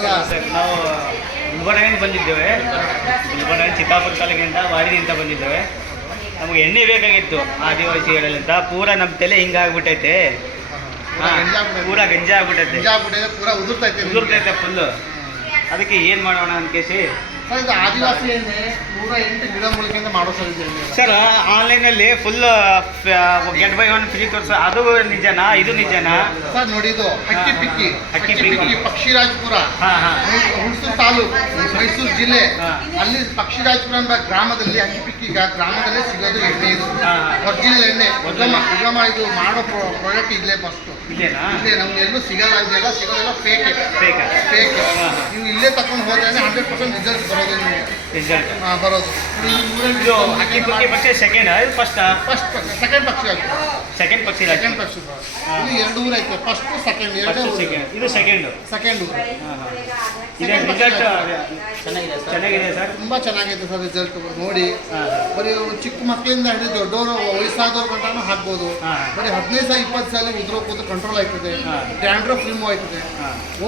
ನಮಸ್ಕಾರ ಸರ್ ನಾವು ಗುಲ್ಬರ್ಗದಿಂದ ಬಂದಿದ್ದೇವೆ. ಗುಲ್ಬರ್ಗ ಚಿತ್ತಾಪುರ ತಾಲೂಕಿನಿಂದ ವಾರಿದಿಂದ ಬಂದಿದ್ದೇವೆ. ನಮಗೆ ಎಣ್ಣೆ ಬೇಕಾಗಿತ್ತು ಆದಿವಾಸಿಗಳಲ್ಲಿಂದ. ಪೂರಾ ನಮ್ಮ ತಲೆ ಹಿಂಗಾಗ್ಬಿಟ್ಟೈತೆ. ಪೂರಾ ಗಂಜಿ ಆಗ್ಬಿಟ್ಟೈತೆ, ಪೂರಾ ಉದುರ್ತೈತೆ ಫುಲ್ಲು. ಅದಕ್ಕೆ ಏನು ಮಾಡೋಣ ಅಂತ ಕೇಸಿ ಸರ್ ಇದು ಆದಿವಾಸಿ ಎಣ್ಣೆ 108 ಗಿಡ ಮೂಲಿಕೆಯಿಂದ ಮಾಡೋ ಸರ್ ಇದು ಎಣ್ಣೆ. ಸರ್ ಆನ್ಲೈನಲ್ಲಿ full get by one free ತೋರಿಸ, ಅದು ನಿಜನಾ ಇದು ನಿಜನಾ? ಸರ್ ನೋಡಿ ಇದು ಹಕ್ಕಿ ಪಿಕ್ಕಿ ಪಕ್ಷಿರಾಜಪುರ, ಹುಣಸೂರು ತಾಲೂಕು, ಮೈಸೂರು ಜಿಲ್ಲೆ, ಅಲ್ಲಿ ಪಕ್ಷಿರಾಜಪುರ ಎಂಬ ಗ್ರಾಮದಲ್ಲಿ ಹಕ್ಕಿ ಪಿಕ್ಕಿ ಗ್ರಾಮದಲ್ಲೇ ಸಿಗೋದು ಎಣ್ಣೆ. ಇದು ಒರಿಜಿನಲ್ ಎಣ್ಣೆ, ಉಗಮ ಇದು ಮಾಡೋ ಪ್ರಾಡಕ್ಟ್ ಇಲ್ಲೇ ಫಸ್ಟ್ ಇಲ್ಲೇ. ನಮ್ಗೆ ಎಲ್ಲೂ ಸಿಗಲ್ಲ, ಇದೆಲ್ಲ ಸಿಗೋದೆಲ್ಲ ಫೇಕ್. ನೀವು ಇಲ್ಲೇ ತಗೊಂಡು ಹೋದ್ರೆ 100% ರಿಸಲ್ಟ್ ಬರೋದು ನಿಮಗೆ. ಬರೋದು ಇದು ಹಕ್ಕಿ ಪಕ್ಷಿ ಪಕ್ಷಿ ಸೆಕೆಂಡ್ ಸೆಕೆಂಡ್ ಪಕ್ಷಿ ಸೆಕೆಂಡ್ ಪಕ್ಷಿ ಇದು 2 ಊರು ಐತೆ. ಫಸ್ಟ್ ಸೆಕೆಂಡ್ ಇದು ಸೆಕೆಂಡ್ ಊರು. ಇದೆ ರಿಸಲ್ಟ್ ಚೆನ್ನಾಗಿದೆ ಸರ್, ತುಂಬ ಚೆನ್ನಾಗಿದೆ ಸರ್ ರಿಸಲ್ಟ್. ನೋಡಿ ಬರೀ ಚಿಕ್ಕ ಮಕ್ಕಳಿಂದ ಹಿಡಿದು ದೊಡ್ಡವರು ವಯಸ್ಸಾದವ್ರ ಗಂಟನೂ ಹಾಕ್ಬೋದು. ಬರೀ 15-20 ಸಾಲ ಉದುರೋ ಕೂತು ಕಂಟ್ರೋಲ್ ಆಯ್ತದೆ, ಡ್ಯಾಂಡ್ರಫ್ ರಿಮೂವ್ ಆಯ್ತದೆ.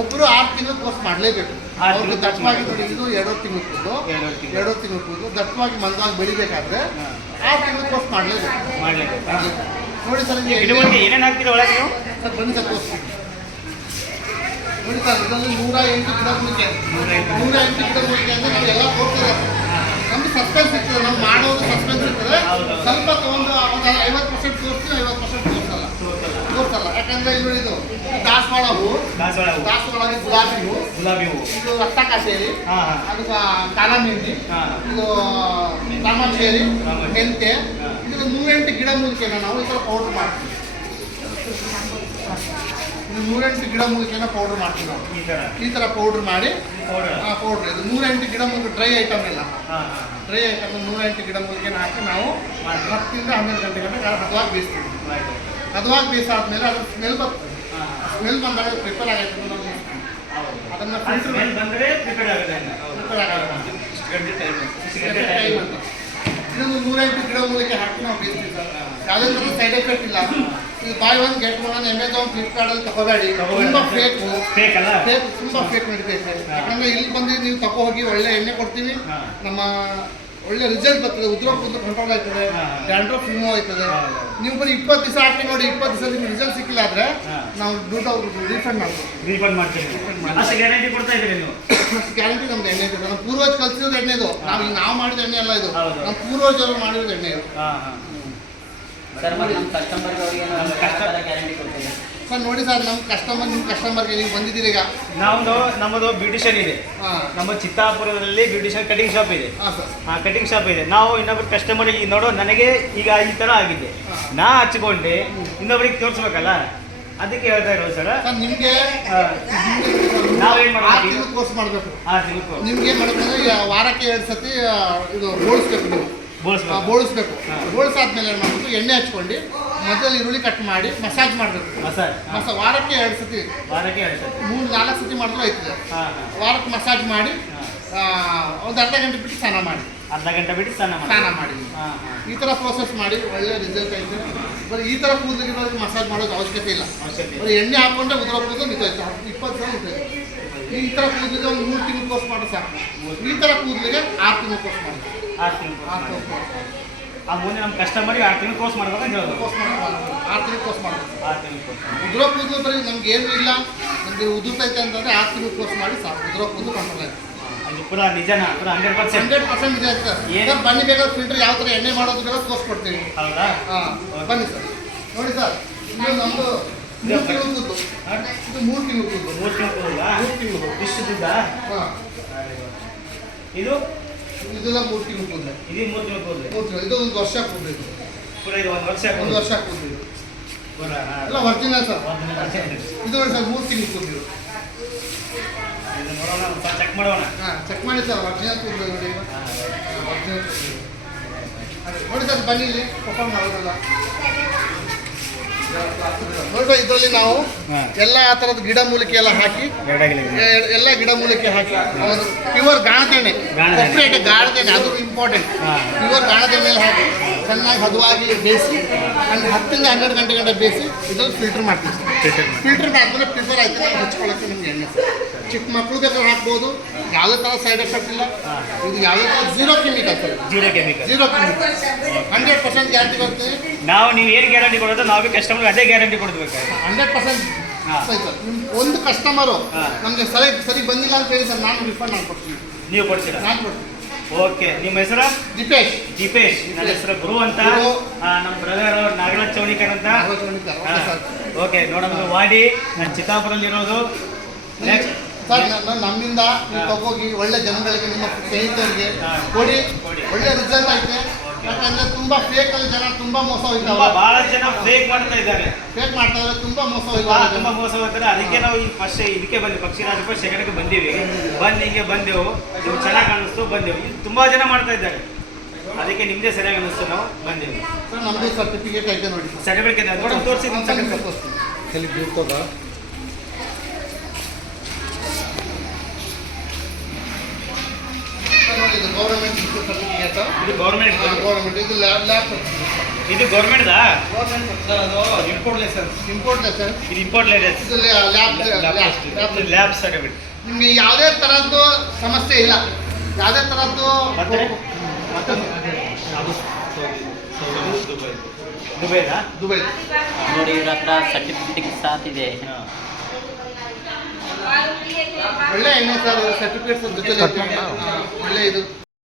ಒಬ್ಬರು 6 ತಿಂಗಳು ಕೋರ್ಸ್ ಮಾಡಲೇಬೇಕು. ಅವ್ರಿಗೆ ದಟ್ಟವಾಗಿ ನೋಡಿ, ಇದು 2 ತಿಂಗಳು ಕೂದಲು ದಟ್ಟವಾಗಿ ಮಂದವಾಗಿ ಬೆಳಿಬೇಕಾದ್ರೆ 6 ತಿಂಗಳು ಕೋರ್ಸ್ ಮಾಡಲೇಬೇಕು. ನೋಡಿ ಸರ್ ಏನೇನು ಹಾಕ್ತೀರ ಒಳಗೆ ನೀವು? ಸರ್ ಬನ್ನಿ ಸರ್ ತೋರಿಸ್ತೀನಿ. ನೋಡಿ ಸರ್ ಇದೊಂದು 108 ಗಿಡ ಮೂಲಿಕೆ. 108 ಗಿಡ ಮೂಲಿಕೆ ಅಂದರೆ ನಾವು ಎಲ್ಲ ತೋರಿಸಿದ್ರೆ ನಮ್ಗೆ ಸಸ್ಪೆನ್ಸ್ ಇರ್ತದೆ. ನಾವು ಮಾಡೋದು ಸಸ್ಪೆನ್ಸ್ ಇರ್ತದೆ. ಸ್ವಲ್ಪ ಒಂದು 50% ತೋರಿಸ್ತೀವಿ, 50% ತೋರಿಸಲ್ಲ. ಯಾಕಂದ್ರೆ ಇದು ಇದು ದಾಸವಾಳ ಹೂವು, ಗುಲಾಬಿ ಹೂವು, ಇದು ರಕ್ತ ಕಾಸೇರಿ, ಅದು ಕಾಲ ಮೆಹಂದಿ, ಇದು ರಾಮಾಚೇರಿ, ಮೆಂತೆ. ಇದು 108 ಗಿಡ ಮೂಲಿಕೆನ ನಾವು ಈ ಥರ ಪೌಡ್ರ್ ಮಾಡ್ತೀವಿ. ಇದು 108 ಗಿಡ ಮೂಲಿಕೆನ ಪೌಡ್ರ್ ಮಾಡ್ತೀವಿ ನಾವು ಈ ಥರ ಪೌಡ್ರ್ ಮಾಡಿ. ಪೌಡ್ರ್ ಇದು 108 ಗಿಡ ಮೂಲಿಕೆ ಡ್ರೈ ಐಟಮ್ ಎಲ್ಲ. ಡ್ರೈ ಐಟಮ್ 108 ಗಿಡ ಮೂಲಿಕೆನ ಹಾಕಿ ನಾವು 10 ರಿಂದ 12 ಗಂಟೆ ಹದವಾಗಿ ಬೇಯಿಸ್ತೀವಿ. ಹದವಾಗಿ ಬೇಯಿಸಾದ್ಮೇಲೆ ಅದು ಸ್ಮೆಲ್ ಬರ್ತದೆ. ಸ್ಮೆಲ್ ಬಂದಾಗ ಪ್ರಿಪೇರ್ ಆಗೈತೆ ಅದನ್ನು ಫಿಲ್ಟರ್ ಪ್ರಿಪೇರ್ ಆಗುತ್ತೆ. ಇದೊಂದು 108 ಗಿಡ ಮೂಲಿಕೆ ಹಾಕಿ ನಾವು ಬೇಯಿಸ್ತೀವಿ ಸರ್. ಯಾವುದೇ ಥರ ಸೈಡ್ ಎಫೆಕ್ಟ್ ಇಲ್ಲ. ಇದು ಬಾಯ್ ಒನ್ ಗೆಟ್ ಒನ್ ಅಮೆಝಾನ್ ಫ್ಲಿಪ್ಕಾರ್ಟಲ್ಲಿ ತಗೋಬೇಡಿ. ತುಂಬ ತುಂಬ ಫೇಕ್ ನಡೀತೈತೆ. ಯಾಕಂದರೆ ಇಲ್ಲಿ ಬಂದು ನೀವು ತಗೋ ಹೋಗಿ ಒಳ್ಳೆ ಎಣ್ಣೆ ಕೊಡ್ತೀವಿ, ನಮ್ಮ ಒಳ್ಳೆ ರಿಸಲ್ಟ್ ಬರ್ತದೆ. ಉದ್ರೋ ಕೂದಲು ಕಂಟ್ರೋಲ್ ಆಯ್ತದೆ, ಡ್ಯಾಂಡ್ರಫ್ ರಿಮೂವ್ ಆಯ್ತದೆ. ನೀವು ಬರೀ 20 ದಿವಸ ಹಾಕಿ ನೋಡಿ, 20 ದಿವಸ ನಿಮ್ಗೆ ರಿಸಲ್ಟ್ ಸಿಕ್ಕಿಲ್ಲ ಆದರೆ ನಾವು ದುಡ್ಡು ಅವ್ರಿಗೆ ರೀಫಂಡ್ ಮಾಡ್ತೀವಿ. ಗ್ಯಾರಂಟಿ ನಮ್ದು ಎಣ್ಣೆ ಇದೆ. ನಮ್ಮ ಪೂರ್ವಜ್ ಕಲಿಸಿರೋದು ಎಣ್ಣೆ ಇದು. ನಾವು ಮಾಡಿದ ಎಣ್ಣೆ ಅಲ್ಲ ಇದು, ನಮ್ಮ ಪೂರ್ವಜರು ಮಾಡಿರೋದು ಎಣ್ಣೆ ಇದು. ಸರ್ ನೋಡಿ ಸರ್, ನಿಮ್ಮ ಕಸ್ಟಮರ್ಗೆ ನೀವು ಬಂದಿದ್ದೀರಿ. ಈಗ ನಮ್ಮದು ಬ್ಯೂಟಿಷಿಯನ್ ಇದೆ. ನಮ್ಮ ಚಿತ್ತಾಪುರದಲ್ಲಿ ಬ್ಯೂಟಿಷಿಯನ್ ಕಟಿಂಗ್ ಶಾಪ್ ಇದೆ. ಕಟಿಂಗ್ ಶಾಪ್ ಇದೆ. ನಾವು ಇನ್ನೊಬ್ಬರು ಕಸ್ಟಮರಿಗೆ ನೋಡೋ, ನನಗೆ ಈಗ ಈ ಥರ ಆಗಿದೆ, ನಾ ಹಚ್ಕೊಂಡೆ ಇನ್ನೊಬ್ರಿಗೆ ತೋರಿಸ್ಬೇಕಲ್ಲ, ಅದಕ್ಕೆ ಹೇಳ್ತಾ ಇರೋದು ಸರ್. ನಿಮಗೆ ನಾವೇನು ಮಾಡ್ತೀವಿ, ಕೋರ್ಸ್ ಮಾಡಬೇಕು. ನಿಮ್ಗೆ ಏನು ಮಾಡಬೇಕಂದ್ರೆ ವಾರಕ್ಕೆ 2 ಸತಿ ಇದು ಬೋಳಿಸ್ಬೇಕು. ನೀವು ಬೋಳಿಸ್ಬೇಕು. ಬೋಳಿಸಾದ್ಮೇಲೆ ಏನು ಮಾಡಬೇಕು, ಎಣ್ಣೆ ಹಚ್ಕೊಂಡು ಮೊದಲು ಈರುಳ್ಳಿ ಕಟ್ ಮಾಡಿ ಮಸಾಜ್ ಮಾಡಬೇಕು. ವಾರಕ್ಕೆ 2 ಸತಿ 3-4 ಸತಿ ಮಾಡಿದ್ರು ಆಯ್ತದೆ. ವಾರಕ್ಕೆ ಮಸಾಜ್ ಮಾಡಿ ಒಂದು ಅರ್ಧ ಗಂಟೆ ಬಿಟ್ಟು ಸ್ನಾನ ಮಾಡಿ. ಈ ಥರ ಪ್ರೋಸೆಸ್ ಮಾಡಿ ಒಳ್ಳೆ ರಿಸಲ್ಟ್ ಐತೆ. ಬರೀ ಈ ಥರ ಕೂದಲಿಗೆ ಮಸಾಜ್ ಮಾಡೋದು ಅವಶ್ಯಕತೆ ಇಲ್ಲ. ಬರೀ ಎಣ್ಣೆ ಹಾಕೊಂಡ್ರೆ ಉದುರೋ ಕೂದಲು ನಿಂತೈತೆ. 20 ಸಲ ನಿಂತೈತೆ. ಈ ಥರ ಕೂದಲಿಗೆ ಒಂದು 3 ತಿಂಗಳು ಕೋರ್ಸ್ ಮಾಡಿ ಸಾಕು. ಈ ಥರ ಕೂದಲಿಗೆ 6 ತಿಂಗಳು ಕೋರ್ಸ್ ಮಾಡಿ. 6 ತಿಂಗಳು ಆ ಮುಂದೆ ನಮ್ಮ ಕಸ್ಟಮರಿಗೆ 6 ತಿಂಗಳು ಕೋರ್ಸ್ ಮಾಡ್ಬೇಕಂತ ಹೇಳೋದು. 6 ತಿಂಗಳು ಕೋರ್ಸ್ ಮಾಡಬೇಕು. ಉದುರೋ ಕೂದಲು ಬರೀ ನಮ್ಗೆ ಏನೂ ಇಲ್ಲ, ನಮಗೆ ಉದುರ್ತೈತೆ ಅಂತಂದರೆ 6 ತಿಂಗಳು ಕೋರ್ಸ್ ಮಾಡಿ ಸಾಕು. ಉದುರೋ ಕೂದಲು ಕಂಟ್ರೋಲ್ ಆಯ್ತು. ಅದು ಪೂರಾ ನಿಜನಾ? 100% ಇದೆ ಸರ್. ಬನ್ನಿ, ಬೇಕಾದ್ರೆ ಫಿಲ್ಟರ್ ಯಾವ ಥರ ಎಣ್ಣೆ ಮಾಡೋದು ಬೇಕಾದ್ರೆ ತೋರಿಸ್ಕೊಡ್ತೀವಿ. ಹೌದಾ? ಬನ್ನಿ ಸರ್. ನೋಡಿ ಸರ್, ಇದು ನಮ್ಮದು 3 ತಿಂಗಳು ಕೂದಲು. ಇದು 3 ತಿಂಗಳು ಕೂದಲು. 3 ತಿಂಗಳು ಇಷ್ಟು ದುಡ್ಡ? ಇದು ಇದೆಲ್ಲ 3 ತಿಂಗಳು ಕೂದಲು. ಇದು 3 ತಿಂಗಳು ಕೂದಲು. ಇದು 1 ವರ್ಷ ಕೂದಲು. ಪೂರಾ ಇದು 1 ವರ್ಷ ಕೂದಲು ಎಲ್ಲ ಒರಿಜಿನಲ್ ಸರ್. ಇದು ನೋಡಿ ಸರ್, 3 ತಿಂಗಳು ಕೂದಲು. ಚೆಕ್ ಮಾಡೋಣ. ಚೆಕ್ ಮಾಡಿ ಸರ್, ಒರಿಜಿನಲ್ ಕೂದಲು ನೋಡಿ. ಒರಿಜಿನಲ್ ನೋಡಿ ಸರ್, ಬನ್ನಿ ಇಲ್ಲಿ ಓಪನ್ ಮಾಡೋದಲ್ಲ. ನೋಡಿ ಇದರಲ್ಲಿ ನಾವು ಎಲ್ಲ ಆ ಥರದ ಗಿಡ ಮೂಲಿಕೆ ಎಲ್ಲ ಹಾಕಿ, ಎಲ್ಲ ಗಿಡ ಮೂಲಿಕೆ ಹಾಕಿ ಪ್ಯೂರ್ ಗಾಣದೆಣ್ಣೆ, ಸಪ್ರೇಟ್ ಗಾಣದೆಣ್ಣೆ, ಅದು ಇಂಪಾರ್ಟೆಂಟ್. ಪ್ಯೂರ್ ಗಾಣದೆಣ್ಣೆ ಹಾಕಿ ಚೆನ್ನಾಗಿ ಹದವಾಗಿ ಬೇಯಿಸಿ 10 ರಿಂದ 12 ಗಂಟೆ ಬೇಯಿಸಿ ಇದರಲ್ಲಿ ಫಿಲ್ಟರ್ ಮಾಡ್ತೀವಿ. ಫಿಲ್ಟರ್ ಮಾಡಿದ್ರೆ ಪ್ರಿಫರ್ ಆಯ್ತು ಹಚ್ಕೊಳ್ಳೋಕ್ಕೆ ನಿಮ್ಗೆ ಎಣ್ಣೆ ಸರ್. ಚಿಕ್ಕ ಮಕ್ಳು ಬೇಕಾದ್ರೆ ಹಾಕ್ಬೋದು, ಯಾವುದೇ ಥರ ಸೈಡ್ ಎಫೆಕ್ಟ್ ಇಲ್ಲ. ಇದು ಯಾವುದೇ ಥರ zero chemical sir, zero chemical. 100% guarantee ಕೊಡ್ತೀವಿ. ನೀವು ಏನು ಗ್ಯಾರಂಟಿ ಕೊಡೋದು ನಾವು ಕಸ್ಟಮರ್ಗೆ ಅದೇ ಗ್ಯಾರಂಟಿ ಕೊಡ್ಬೇಕು. 100% ಸರಿ ಸರ್. ಒಂದು ಕಸ್ಟಮರು ನಮಗೆ ಸರಿ ಬಂದಿಲ್ಲ ಅಂತ ಹೇಳಿ ಸರ್, ನಾನು ರಿಫಂಡ್ ಮಾಡ್ಕೊಡ್ತೀನಿ. ನೀವು ಕೊಡ್ತೀರಾ? ನಾನು ಕೊಡ್ತೀನಿ. ಓಕೆ, ನಿಮ್ಮ ಹೆಸರು? ದೀಪೇಶ್. ನನ್ನ ಹೆಸರು ಗುರು ಅಂತ. ನಮ್ಮ ಬ್ರದರ್ ನಾಗರಾಜ್ ಚೌಣಿಕರ್ ಅಂತ. ಓಕೆ, ನೋಡೋಣ ವಾಡಿ ನಾನು ಚಿತ್ತಾಪುರಲ್ಲಿರೋದು. ನೆಕ್ಸ್ಟ್ ಸರ್, ನಮ್ಮಿಂದ ನೀವು ತಗೋಗಿ ಒಳ್ಳೆ ಜನಗಳಿಗೆ, ನಿಮ್ಮ ಸ್ನೇಹಿತರಿಗೆ ಕೊಡಿ. ಒಳ್ಳೆ ರಿಸಲ್ಟ್ ಐತೆ. ಯಾಕಂದ್ರೆ ತುಂಬಾ ಫೇಕ್ ಅಲ್ಲಿ ಜನ ತುಂಬಾ ಮೋಸ ಹೋಗ್ತಾವೆ. ಬಹಳ ಜನ ಫೇಕ್ ಮಾಡ್ತಾ ಇದ್ದಾರೆ, ತುಂಬಾ ಮೋಸ ತುಂಬಾ ಮೋಸ ಹೋಗ್ತಾರೆ. ಅದಕ್ಕೆ ನಾವು ಈ ಫಸ್ಟ್ ಇದಕ್ಕೆ ಬಂದ್ವಿ, ಪಕ್ಷಿರಾಜ ಸೆಕೆಂಡ್ಗೆ ಬಂದೀವಿ. ಹಿಂಗೆ ಬಂದೆವು, ನೀವು ಚೆನ್ನಾಗಿ ಕಾಣಿಸ್ತು, ಬಂದೆವು. ಇದು ತುಂಬಾ ಜನ ಮಾಡ್ತಾ ಇದ್ದಾರೆ, ಅದಕ್ಕೆ ನಿಮ್ದೇ ಸರಿಯಾಗಿ ಅನ್ನಿಸ್ತು, ನಾವು ಬಂದೀವಿ. ಸರ್, ನಮ್ಮದು ಸರ್ಟಿಫಿಕೇಟ್ ಐತೆ ನೋಡಿ. ಸರ್ಟಿಫಿಕೇಟ್ ನೋಡಿ ತೋರಿಸಿ. ಇದು ಗೌರ್ಮೆಂಟ್ ಸರ್ಟಿಫಿಕೇಟ್. ಇದು ಗೌರ್ಮೆಂಟ್. ಇದು ಲ್ಯಾಬ್. ಇದು ಗೌರ್ಮೆಂಟ್ದಾ? Import licence. ಇದು ಇಂಪೋರ್ಟ್ ಲೈಸೆನ್ಸ್. ಇದು ಲ್ಯಾಬ್ ಸರ್ಟಿಫಿಕೇಟ್. ನಿಮಗೆ ಯಾವುದೇ ಥರದ್ದು ಸಮಸ್ಯೆ ಇಲ್ಲ, ಯಾವುದೇ ಥರದ್ದು. ದುಬೈ ನೋಡಿ, ಇವ್ರ ಹತ್ರ ಸರ್ಟಿಫಿಕೇಟ್ ಸಾತ್ ಇದೆ. ಒಳ್ಳೆ ಎಣ್ಣೆ ಸರ್, ಸರ್ಟಿಫಿಕೇಟ್ ಜೊತೆ ಒಳ್ಳೆ ಇದು.